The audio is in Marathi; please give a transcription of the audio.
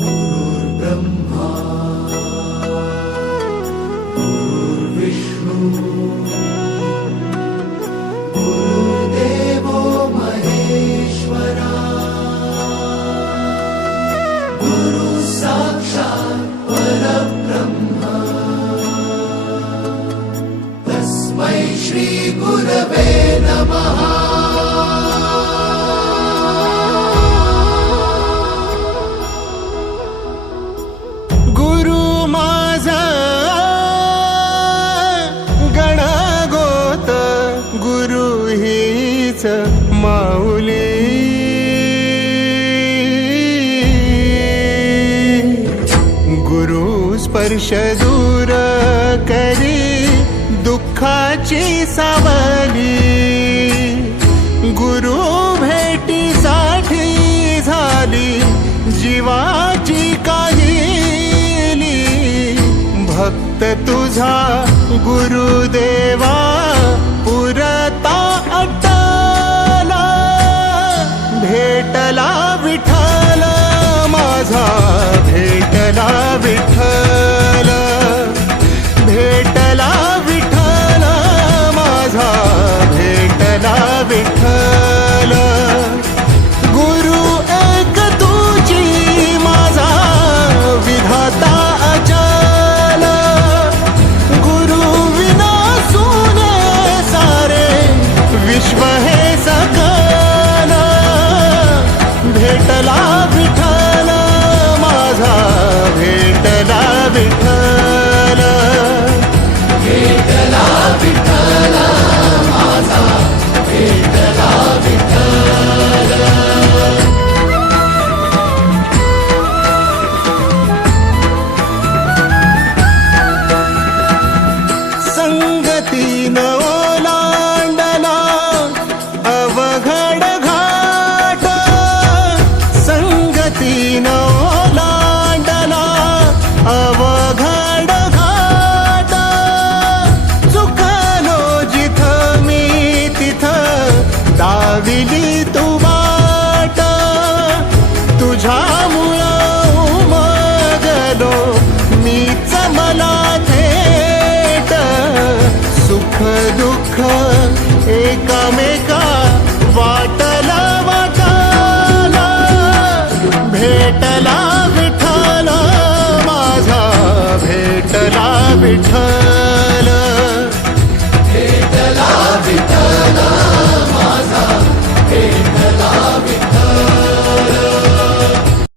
गुरुर्ब्रह्मा गुरुर्विष्णू गुरुर्देवो महेश्वरा गुरु साक्षात् परब्रह्म तस्मै श्री गुरवे नमः। माऊली गुरु स्पर्श दूर करी दुःखाची सावली गुरु भेटीसाठी झाली जीवाची काहिली भक्त तुझा गुरुदेवा पुरता भेटला विठ्ठल माझा भेटला विठ्ठल भेटला विठ्ठल माझा भेटला विठ्ठल गुरु एक तुझी माझा विधाता अचल गुरु विना सुने सारे विश्व हे सकल भेटला विठ्ठल माझा भेटला विठ्ठल भेटला विठ्ठल माझा भेटला विठ्ठल। संगतीन ओलांडला अवघड घाट संगतीन ओलांडला अवघड घाट चुकलो जिथं मी तिथं दाविली तू